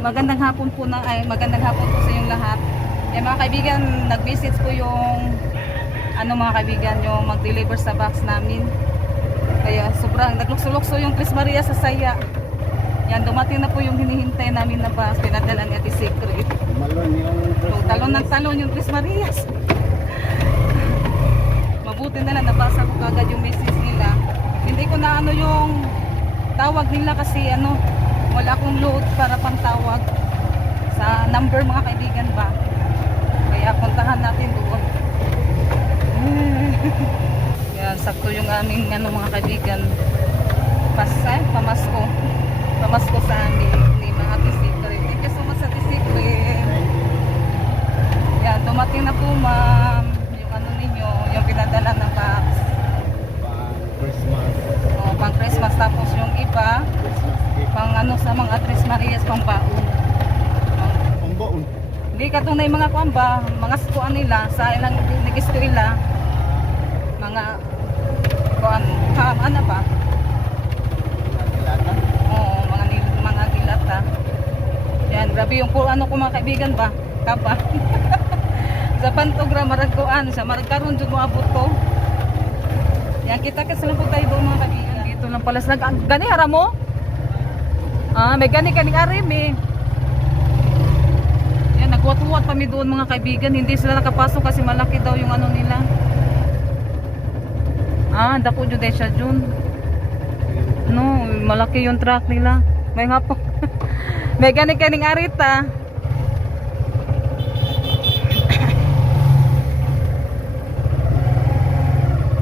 Magandang hapon po sa inyong lahat. Mga kaibigan, nag-visit po yung mga kaibigan yung mag-deliver sa box namin. Kaya sobrang naglukso-lukso yung Chris Maria sa saya. Yan, dumating na po yung hinihintay namin na box. Pinadala ni Ate Secret. Talon ng talon yung Chris Maria. Mabuti na lang, nabasa ko kagad yung message nila. Hindi ko na yung tawag nila kasi wala akong load para pantawag sa number mga kaibigan ba. Kaya puntahan natin doon. Yan, sakto yung aming mga kaibigan. Pamasko sa amin ni mga Ate Secret. Thank you so much Ate Secret. Yan, dumating na po ma'am yung ninyo, yung pinadala ng box. Christmas. Pang Christmas, tapos yung iba pang sa mga Tres Marias, pang baon. Ang baon. Hindi katunay mga kuamba, mga skuan nila sa ilang nag-eskwela. Mga kuan, ano ba? Dilata. Oo, mga dilata. Yan, grabe yung ko mga kaibigan ba? Kaba. Sa pantogra maragkuan, sa maragkaron jud mo abot ko. Yan, kita lang po tayo doon mga kaibigan. Dito lang pala sa gani hara mo? May gani kaning arim eh. Yan, nagwat-wat pa mi doon mga kaibigan. Hindi sila nakapasok kasi malaki daw yung nila. Dako jud siya jud. No, malaki yung truck nila. May nga po. May gani kaning arita.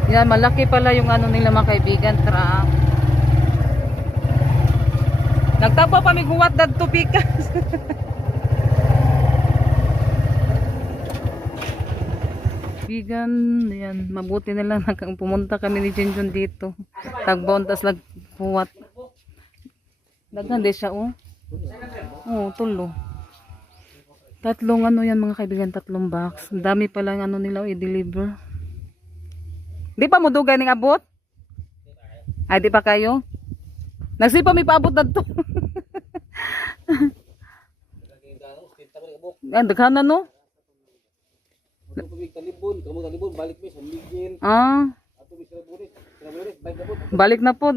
Yan, malaki pala yung nila mga kaibigan, truck. Nagtapa pa miguwat dadto pikas. Kaibigan, yan, mabuti na lang pumunta kami ni Jinjun dito. Tagbaon tas lagpuwat. Daghan di siya tulo. Tatlong yan mga kaibigan, tatlong box. Ang dami pala nila i-deliver. Di pa mo dugay ning abot? Ay di pa kayo? Nagsipa mi paabot dadto. Daghan na no? Balik na po.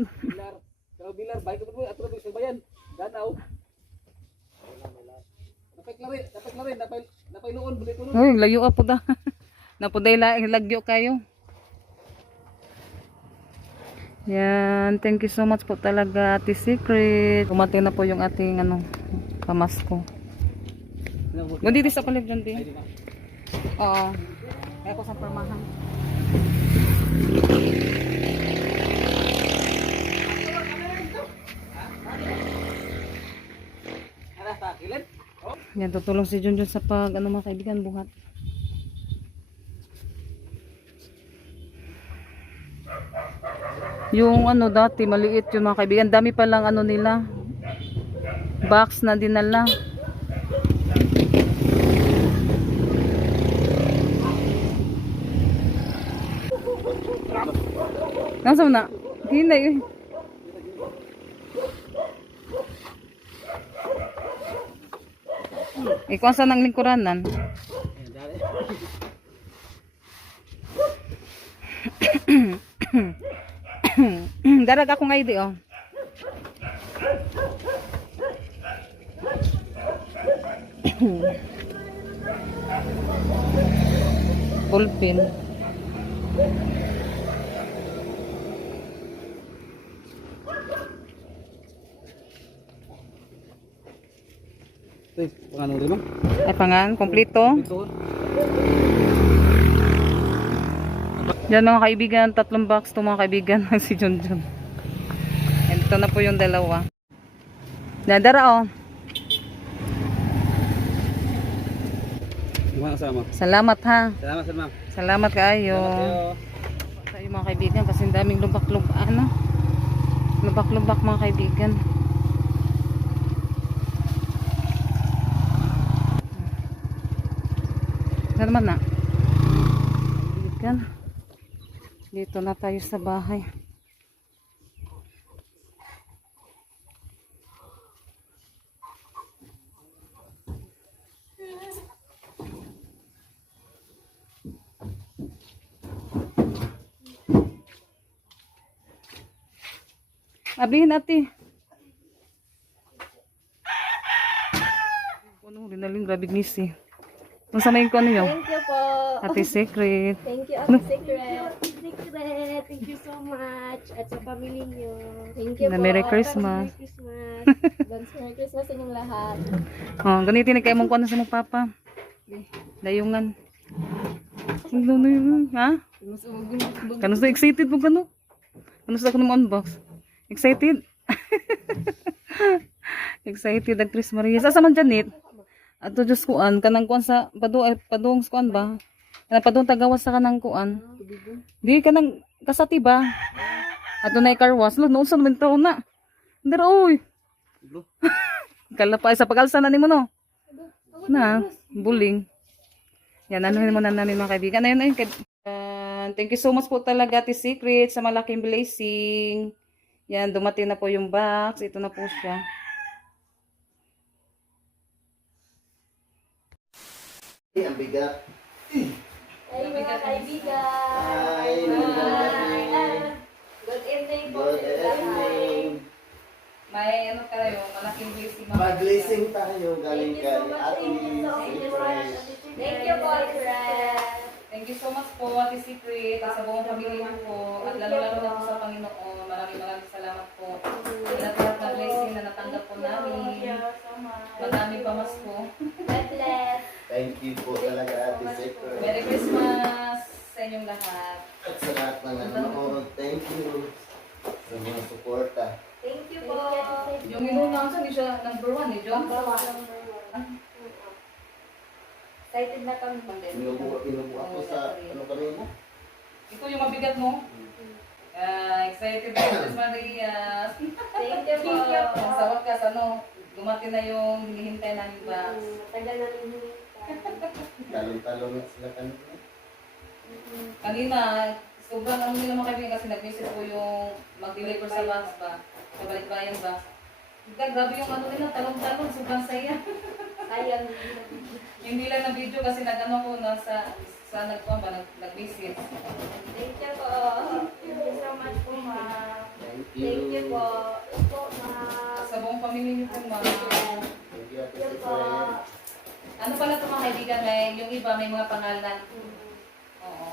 Uy, layo po da. Napuday lagyo kayo. Yan, thank you so much po talaga Ate Secret. Dumating na po yung ating pamasko. Gundi sa palib dyan din. Oo. Kaya ko sa permahan. Yan, tutulong si Junjun sa pag mga kaibigan buhat. Yung dati maliit yung mga kaibigan, dami pa lang nila box na dinala. Nasaan na? Hinay. Ikaw saan ang lingkuranan? Darag ako nga idi Ballpen. Panganong rin mo? Ay pangan, kompleto. Yan mga kaibigan, tatlong box to mga kaibigan si Junjun. Ito na po yung dalawa. Nadara Salamat ha. Salamat kayo. Tayo mga kaibigan kasi daming lubak-lubak lubak-lubak mga kaibigan. Salamat na. Kaibigan. Dito na tayo sa bahay. Abihin ate. Ano, rinalin, grabe ngisi. Kung samayin ko ano yun? Thank you po. Ate Secret. Thank you, Ate Secret. Secret, thank you so much. At sa pamilya niyo. Thank you Na po. Merry Christmas. Merry Christmas. Advance Merry Christmas sa inyong lahat. Oh, ganito na kayo mong kuha na sa mga papa. Dayungan. Ano na yun? Ha? Kano sa excited mo kano? Kano sa ako naman unbox? Excited? Excited ang Chris Maria. Asa man Janet? Ato Diyos kuan. Kanang kuan sa padung kuan ba? Kanang padung tagawas sa kanang kuan. Di kanang kasati ba? Ato na ikarwas. Lo, noon sa naman taon na. Hindi oy. Kala pa sa pagalsa na ni mo no? Na, buling. Yan, ano mo na namin mga kaibigan. Ayun, ayun. Thank you so much po talaga, Ate Secret, sa malaking blessing. Yan, dumating na po yung box. Ito na po siya. Ang bigat. Ay, mga kaibigan. Hi, Good evening po. good evening. May ano kayo, malaking blessing. Mag-blessing tayo galing Thank you so kay much. Ate Thank you so much. Secret. Thank you po, Secret. Thank you so much po, Ate Secret, at sa buong pamilya mo po. At lalo-lalo na po sa Panginoon. Maraming salamat po. Lahat na blessing na natanggap po namin. Madami pa mas po. God bless. Thank you po talaga Ate Secret. Merry Christmas sa inyong lahat. At sa lahat ng nanonood, thank you sa mga suporta. Thank you po. Yung inunang sa siya number 1 eh, John. Excited na kami. Inubuha ko sa ano kanina? Ito yung mabigat mo. Excited po, Miss Maria. Thank you po. Sa wakas, ano, gumati na yung hinihintay namin box. Tagal na rin Talong-talong na sila kanina. Kanina, sobrang ano nila mga kaibigan kasi nag-message po yung mag-deliver sa box ba? Sa balikbayan box. Grabe yung ano nila, talong-talong, sobrang saya. Sayang. Hindi lang na video kasi nag-ano ko nasa sa nag-visit. Thank you po. Thank you so much po, ma'am. Thank Thank you you. po. Po, ma'am. Sa buong pamilya niyo po, ma'am. Thank you Ate Thank you po. Secret. Ano pala ito mga kaibigan, yung iba may mga pangalan. Oo.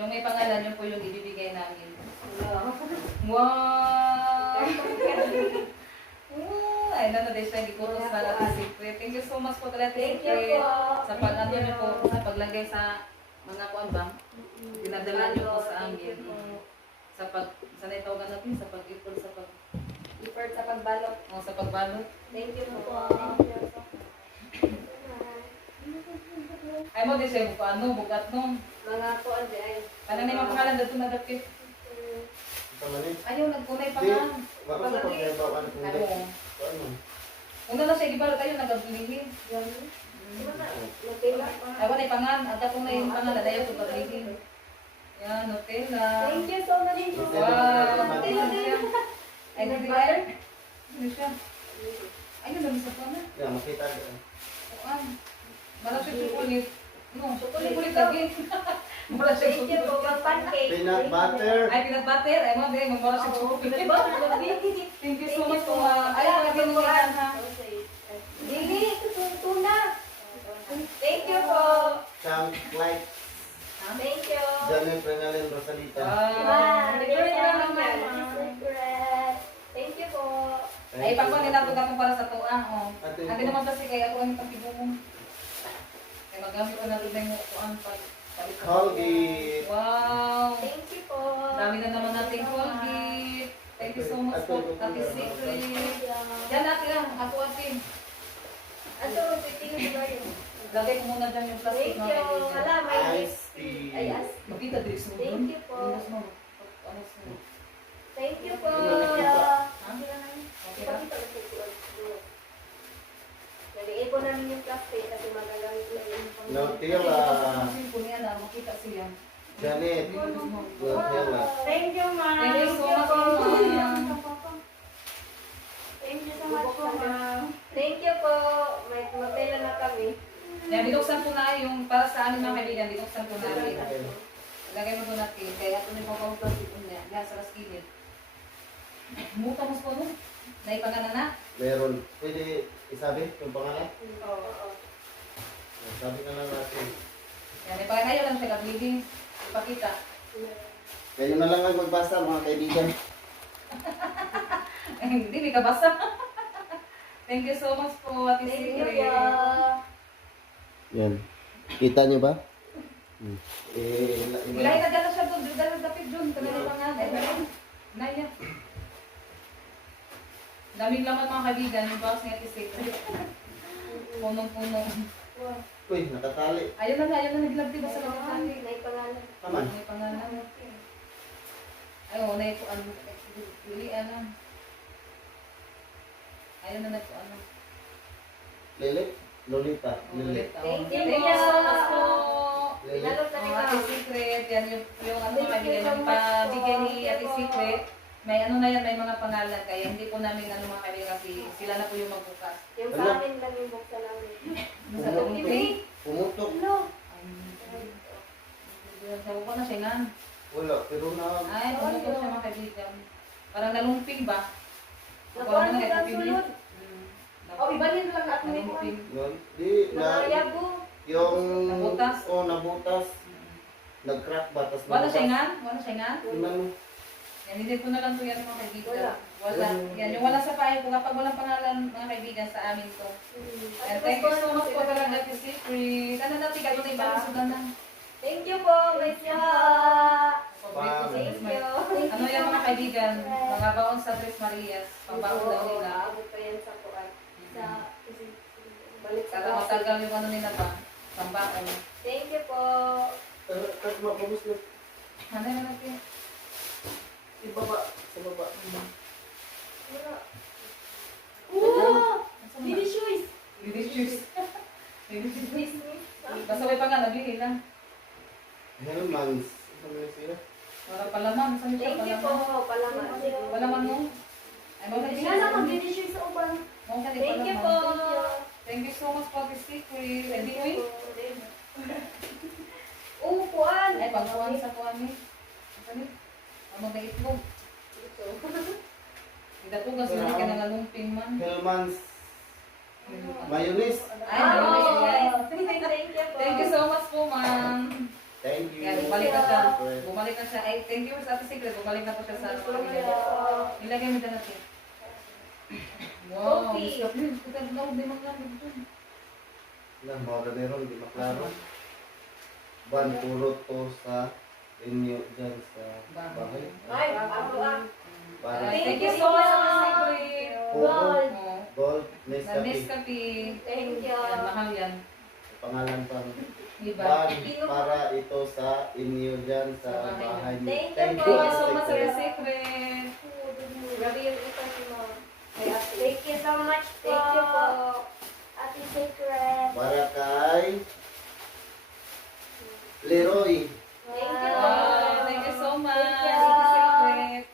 Yung may pangalan, yun po yung ibibigay namin. Wow! Ay, na din siya, gikuros na Ate Secret. Thank you so much po talaga, Ate Thank you Secret. po. Sa pag-ano niyo po, sa paglagay sa mga kuwan ba? Dinadala niyo po sa amin. Sa sanay tawagan natin, sa pag-ipon, sa pag... Effort sa pagbalot. O, sa pagbalot. Thank you po. Ay mo, di siya bukat no. Mga po, ande ay. Kanang may mga pangalan dito na dapit. Ito man eh. Ayaw, nagkunay pa Di, nga. baka sa pagkaibawan kung Ano? ano. Una na siya, ibalot kayo, nagablihin. Nutella. Ay, wala yung pangan. Ang katong na yung pangalan, ayaw ito gablihin. Yan, Nutella. Thank you so much. Wow. Nutella din. Ay, hindi ba? Ano siya? Ayun, namin sa pana. Yeah, makita doon. Kuan. Marap siya chocolate. No, Chocolate chocolate ito. lagi. Mura siya Thank you po. chocolate. Mga pancake. Peanut butter. Ay, peanut butter. Ay, mo, hindi. Mura siya chocolate. Thank you so much po. Ay, talaga mo yan, ha? Dili, tuna. Thank you po. Chunk like Thank you. Janet Renalyn Rosalita. Wow. Thank you po. Ay, pagkuhan din natin natin para sa tuang. Oh. Ate, Hindi naman kasi kaya ako ang pagkibumong. Kaya magamit ko na rin na yung tuang palit. Colgate. Wow. Thank you po. Dami na naman natin Colgate. Thank you so much po, Ate Secret. Yan natin lang, ako ate. Ano, pitingin ba yun? Lagay ko muna dyan yung plastic. Thank you. Hala, may Iced tea. Ay, as. Makita din sa Thank you po. Thank you po. Okay ba? Nag-iipon namin yung plastic kasi magagamit na yung Nutella. Makita siya. Janet. Nutella. Thank you, ma'am. Thank you so much, ma'am. Thank you so much, ma'am. Thank you po. May Nutella na kami. Yan, binuksan ko na yung para sa amin mga kaibigan, binuksan ko na rin. Lagay mo doon natin. Kaya ito yung pagkakaplastic ko na. Yan, sa kilid. Muta mo sa ano? Naipangalan na? Meron. Pwede isabi yung pangalan? Oo. Sabi na lang natin. Yan, ipakakayo lang siya kabili. Ipakita. Kayo na lang ang magbasa mga kaibigan. Hindi, may kabasa. Thank you so much po, Ate Thank you Secret. po. Yan. Kita niyo ba? Ilay na gano'n siya doon. Gano'n dapit doon. Kanina pangalan. Naya. Daming laman mga kaibigan. Yung box ni Ate Secret. Punong-puno. Uy, nakatali. Ayun na, naglabdi ba sa nakatali? Naipangalan. Naman. May pangalan. Ayun, na po ano. Lili, ano. Ayun na po ano. Lili? Lolita. Lili. Thank you Thank you so much po. Lili. Pinalog na Ang Ate ikaw. Secret, yan yung ano Thank you kaibigan, so yung much pabigay po. ni Ate Thank you po. Secret. May ano na yan, may mga pangalan. Kaya hindi po namin ano mga kaibigan kasi sila na po yung magbukas. Yung sa amin lang yung buksa namin. Sa tubig. Pumutok. Hello. Sabi ko na siya nga. Wala, pero na... Ay, pumutok siya mga kaibigan. Parang nalumping ba? Nakuha Parang ko ang nalumping. sulod. O, ibalin lang at may Nalumping. Yun. Di, na... Nakayago. Yung... Nabutas? Oh, nabutas. Nag-crack ba? Tas Wala siya nabutas. nga? Wala siya nga? Inano? Yan, hindi ko na lang po yan mga kaibigan. Wala. Wala. Yan, yung wala sa pahay ko. Kapag walang pangalan mga kaibigan sa amin to. And At thank you so tapos, much po talaga Ate Secret. Ano natin kayo na ibang sudan na? Thank you po, Miss Ya. Paborito sa Thank Tres Marias. you. Ano yan mga kaibigan? Mga baon sa Tres Marias. Pambaon daw nila. Abot pa yan sa kuwan. Sa, balik sa Para bahay. matagal yung ano nila ba? Pambaon. Thank you po. Tag mapabus na. Ano na natin? Ibaba. Sa baba. Wow! Ano Delicious! Delicious. Delicious. Miss, miss. Basta may pangalan, bili lang. Hellmans. Ano na sila? Wala palaman. Saan siya Thank you palaman? po. Palaman. Palaman mo? Ay, mo na Nga lang, mag-delicious sa uban. Thank you po. Thank you so much for the secret. Ready, uy? Oh, puan. Ay, pagkuhan sa kuhan ni. Ano ni? Ang mga itlog. Hindi po kasi hindi ka nangalumping man. Hellmans. Mayonnaise. Ay, mayonnaise, yes. Thank you po. Thank you so much po, ma'am. Thank you. Yan, bumalik na siya. Bumalik na siya. Ay, thank you sa Ate Secret. Bumalik na po siya sa Ilagay mo dyan natin. Wow, Coffee. stop yun. Kita daw, di magkano dito. Ilang bawda meron, di maklaro. Ban puro to sa inyo dyan sa bahay. Ay, ako ah. Para Thank you so much, Ate Secret. Gold. Oh, gold na Nescafe. Nescafe. Thank you. Yan, mahal yan. Pangalan pang Diba? ban para ito sa inyo dyan sa bahay niyo. Thank you Thank you po. so much, Ate Secret. Secret. Grabe yung ito si Mom. Thank you so much po. Thank you po. Ate Secret. Para kay Leroy. Thank you. Wow, thank you so much, Thank you. Ate Secret.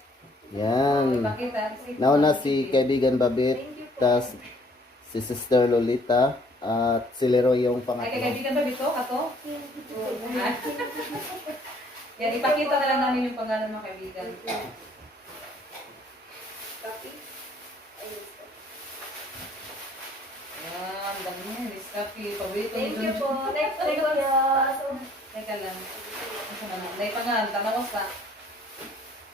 Yan. Ipakita, Ate Secret. Nauna si kaibigan Babit, tas si Sister Lolita, at si Leroy yung Ay, pangatlo. kaibigan ba dito? Kato? Yan, ipakita na lang namin yung pangalan ng kaibigan. Copy. Ayun. Yan, dami niya. Nescafe. Paborito ni Thank you Junjun. po. Thank you. Teka lang. Ano naman? May pangalan. Talawas ka.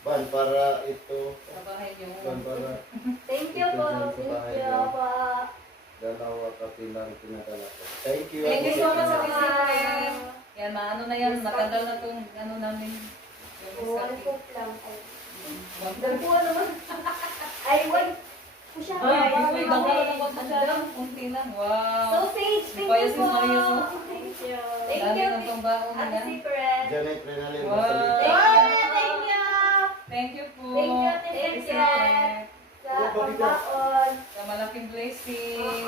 Ban para ito. Sa bahay niyo. Ban para Thank you po. Thank you po. dalawa kapilang pinadala ko. Thank you. Thank you so much, Ate Wow. Secret. Yan, maano na yan. Matagal na itong ano namin. Yung One Nescafe. cook lang. Ay, One dalawa naman. Ay, one. Kusya. Ay, One uy, cook. bangka na ng masyado lang. Kunti lang. Wow. Sausage. Thank Kaya you si po. Maria, so. Thank you. Thank Dami you. ng pambaon Ate niya. Secret. Janet Renalyn Wow. Basalita. Thank you. Thank you po. Thank you, Ate Ate Secret. Secret. Sa pambaon. Sa malaking blessing.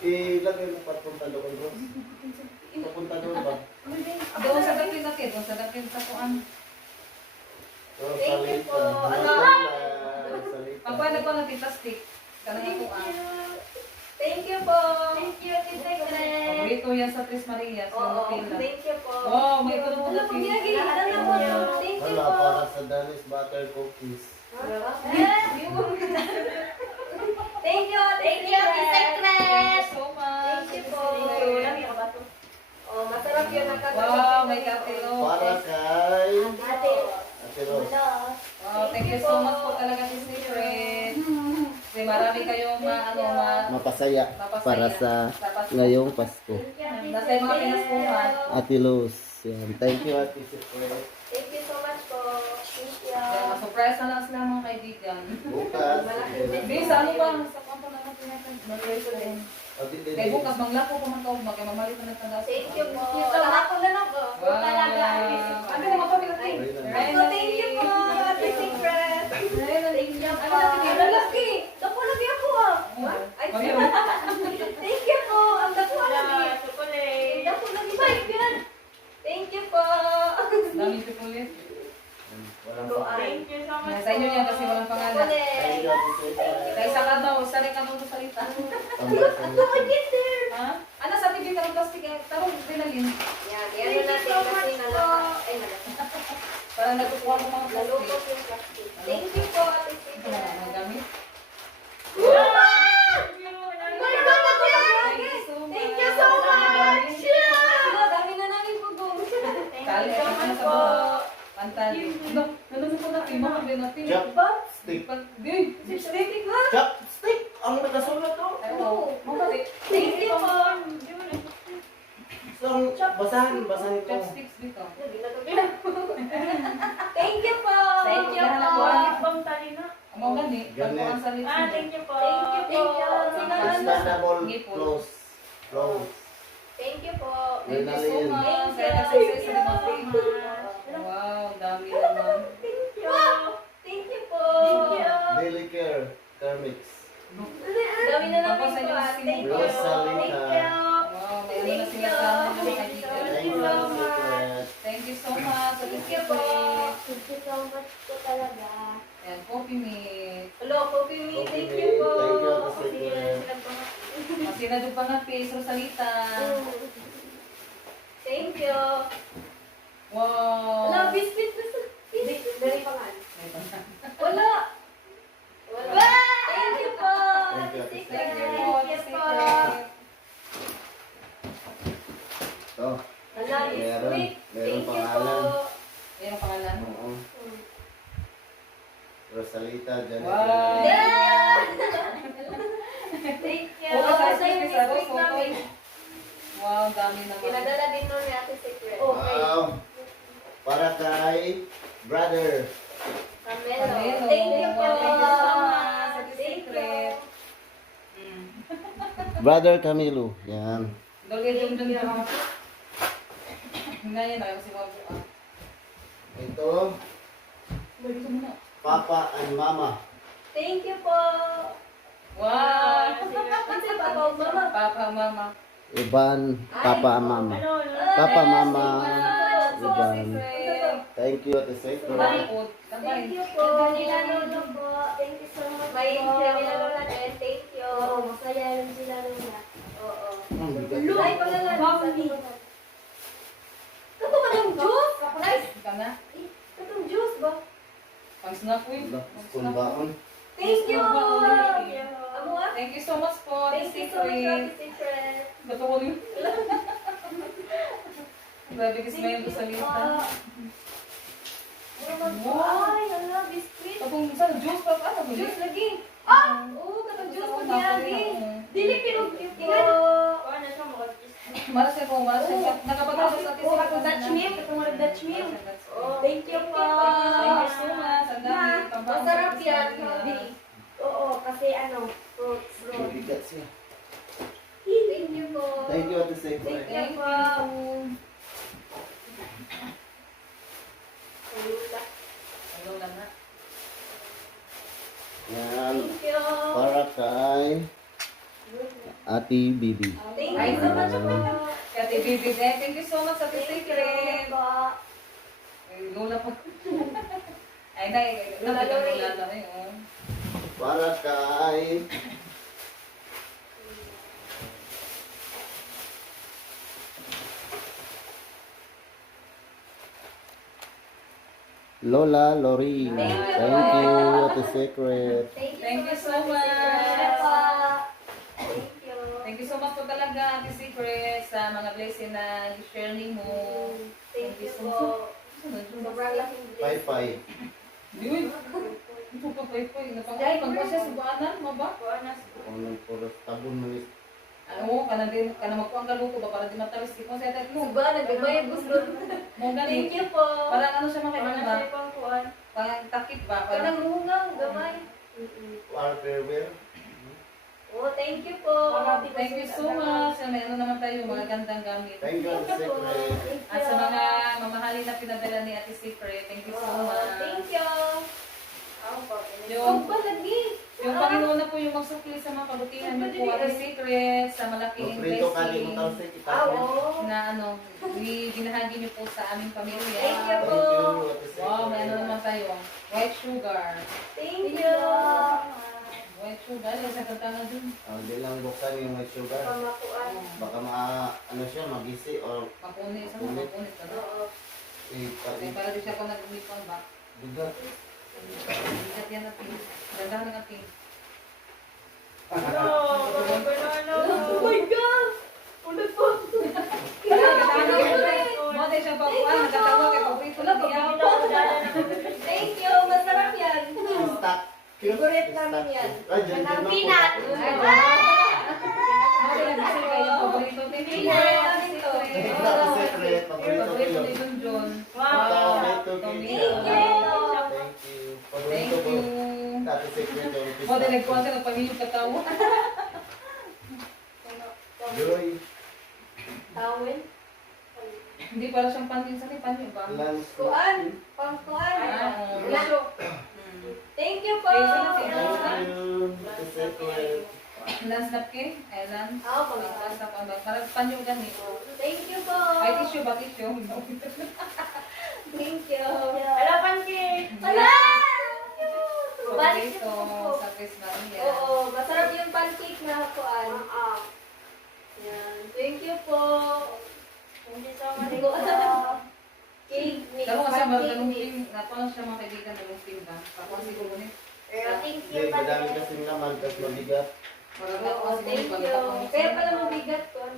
Ilagay mo papunta doon, Rose. Papunta doon ba? Doon sa dakin natin. Doon sa dakin sa kuan. Thank you po. Salita. Pagkuhan na po ng plastic. Kanang Thank kuan. you. Thank you po. Thank you, Ate Secret. Paborito yan sa Tres Marias. Yung Oo, pila. thank you po. Wow, may tulong po Ano na pong ginagilitan na po? Thank you Wala po. para sa Danis Butter Cookies. Thank you, Ate Secret. So much. Thank you po. Oh, masarap yun ang Wow, may kapilo. Para kay Ate. Ate Rose. Wow, thank you so much po talaga si Secret. Kasi marami kayong Mapasaya para sa ngayong Pasko. nasa yung mga pinaskuhan. Ate Luz. Yan. Thank you, Ate Secret. Thank you so much po. Thank you. Yan, ma-surprise na lang sila mga kaibigan. Bukas. Hindi, sa ano ba? Sa kampo naman pinatag. Mag-reso din. Kaya bukas, maglako pa man kaugma. Kaya mamalit na nagtanda. Thank you po. Ako na lang po. Talaga. Ano naman pa pinatay? Thank you po, Ate Secret. Thank you po. Ang laki. Dako lagi ako ah. Ay, thank you po. Ang dako lagi. Chocolate. Dako lagi. Bye, yan. Thank you po. Daming pipulit. Thank you so much. Sa inyo yan kasi walang pangalan. Thank you, Ate Secret. Kaya isa ka daw, isa rin ka daw sa salita. Ha? Ano sa TV ka ng plastic? Tarong, pinalin. Yan, yan na natin kasi nalapa. Ay, nalapa. Para natukuha ko mga Naluto plastic. yung plastic. Thank you po, Ate Ito Secret. na, mga gamit. Thank you so much! Dami na namin po, Kali, ano sa mga pantal. Ganun po natin, mga din natin. Chopstick. Di, lipstick. Chopstick! Ang nagkasulat to. Ay, oo. Mga Thank you po. Isang basahin ko. chopsticks dito. Thank you po. Thank you po. Ang mga gani, Gani. pag ang salita. Thank you po. Thank you po. Expandable Ngipon. clothes. Thank you po. Thank you so much. Thank Kaya you. nag-success sa mga team. Wow, dami naman. Thank you. Thank you po. Daily care. Carmix. Dami na namin Tapos sa po. inyo, Thank you. Rosalita. Thank you. Wow, may ano na sila sa amin mga kaibigan. Thank you, Ate Secret. Thank you so much. Thank you po. Thank you so much po talaga. Yan, coffee mate. Hello, Coffee Me. Coffee Thank Me. you po. Thank you, Ate Secret. Kasi na doon pa nga, Face Rosalita. Thank you. Wow. Wala, biscuit na sa... Biscuit. Dari pa nga. Wala. Wala. Thank you po. Thank you, Ate Thank you po, Thank you Ate po. Secret. Ito. Wala, Meron. biscuit. Meron Thank you po. pangalan. Yan ang pangalan. Oo. Rosalita. Janet. Wow. Yeah! Thank you. Oo, sa Sa yung biscuit, sa biscuit Rose, namin. Wow, dami naman. Pinadala din nun ni Ate Secret. Wow. Para kay brother. Camelo. Camelo. Thank you po. Thank you so much, Ate Thank Secret. you. Brother Camilo. Yan. Dole, dun ako. Ngayon, ayaw si Wabu. Ito. Gusto mo na. Papa and Mama. Thank you po. Wow. Kasi papa o mama. Papa, mama. Iban. Papa and Mama. Papa, Mama. Iban. Thank you, Ate Secret. Thank you po. Nila Lolo po. Thank you so much. May sila nila Lola din. Thank you. Oo, masaya rin sila Lola. Oo. Ay, pangalan. Ito ba yung juice? Nice. Ikaw na. Itong juice ba? Pang snack ko yun. Kumbaon. Thank you. Thank Amo ah. Thank you so much po. Thank you so much, Ate Secret. Bato ko rin. Grabe kasi may ko sa lita. Ay, ala, biscuit. Tapos sa juice pa, ano ba? Juice lagi. Ah! Oo, katong juice ko niya lagi. Dili pinog ingan. Ano siya mo? Mara siya po, mara siya. Nakapagkasa sa atin. Oo, katong Dutch milk. Katong Dutch milk. Thank you po. Thank you so much. Ang dami. Masarap yan. Oo, kasi ano, fruits. Mabigat siya. Thank you po. Thank you, Ate Secret. Thank you po. Ayula. Hello lang na. Yan. Thank you. Para kay Ate Bibi. Thank you so much po. Kati Bibi, thank you so much sa Thank Secret. you po. Lola po. Ay, dahil. Lola na yun. Para kay Lola Lori. Thank you, Ate Secret. Thank you so much. Thank you. Thank you so much po talaga, Ate Secret, sa mga blessing na i-share ni mo. Thank you po. Sobrang laking blessing. Pai. Yun. Ito pa pay. Napangay, pagpasya sa buwanan mo ba? Unang puro tabon mo is. Ano, kana magkuang kaluto ba para di matawis di ko sa tatlo. Suba, nagmay gusto. Mo gani. Thank you po. Parang ano siya makaiba ba? pang kuan. Parang takip ba? Kanang Parang lungang, gamay. Hardware. Oh, thank you po. thank you so much. May ano naman tayo, mga gandang gamit. Thank you, Ate Secret. At sa mga mamahalin na pinadala ni Ate Secret, thank you so much. Thank you. Yung, Ang lagi. yung Panginoon na po yung magsukli sa mga kabutihan niyo po, Ate Secret, sa malaking Prito ka di mo blessing talsik kita. Oo. na ano, binahagi niyo po sa aming pamilya. Thank you Thank you, Ate Wow, may ano Secret. naman tayo. White sugar. Thank you. White sugar, yung sa tantangan dun. Hindi lang buksan yung white sugar. Pamakuan. Baka ano siya, magisi or Mapunit, sa mga mapunit ka. Oo. Okay, para di siya pa nag-umipang ba? bigat. At yan natin. Ganda ng ating. Oh my God! Ulit po. Mo din siya pa kuan, nagkatawa kay paborito lang niya. Thank you. Masarap yan. Stock. Favorite namin yan. Ay, dyan Ang din peanut. ako. Mo din kasi kayo paborito ni Favorite namin to. Ate Secret, paborito ko Paborito yun. ni Junjun. Tomato Thank cake. you. Thank you. Thank Paborito ko. you. Ate Secret yung Mo din nagkuhan siya nagpamilyo katawa. Joy. Tawin. Hindi para siyang pantin sa akin, pantin ba? Lance. Kuan. Pangkuan. Ah, Lalo. Thank you po. Thank you. Ate Secret. Lance napkin? Ay, Lance. Ah, pag- Lance na pa. Para panyo gani. Thank you po. Ay, tissue ba? Tissue? Thank you. Ala, pancake. Ala! Balik Paborito ito po. sa Christmas niya. Oo, masarap yung pancake na kuan. Yan. Thank you po. Thank you so much po. Cake mix. Pero kasi Pancake mga mix. ping, napalang siya mga kaibigan ng ping ba? Tapos siguro ni. Thank Hindi, you. madami kasing laman, tapos mabigat. Para Oo, thank you. Kaya pala mabigat ko, ay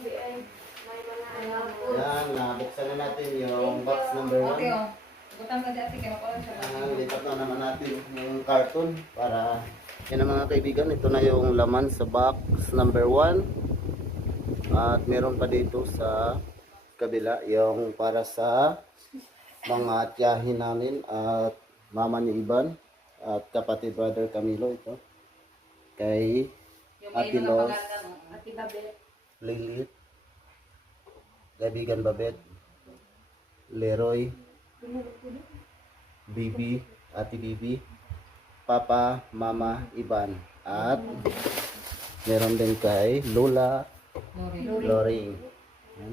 may mga ano po. Yan, nabuksan na natin yung box number Ate 1. oh. Butang ka di ate, kaya mapalang siya. Lipat na naman natin yung carton para yan ang mga kaibigan. Ito na yung laman sa box number 1. At meron pa dito sa kabila yung para sa mga tiyahin namin at mama ni Iban at kapatid brother Camilo ito. Kay Yung Ate kayo na Los, pangalan, no? Ati Babel. Lilith, kaibigan Babet, Leroy, Bibi, Ate Bibi, Papa, Mama, Iban. At meron din kay Lola Lori. Loring. Yan.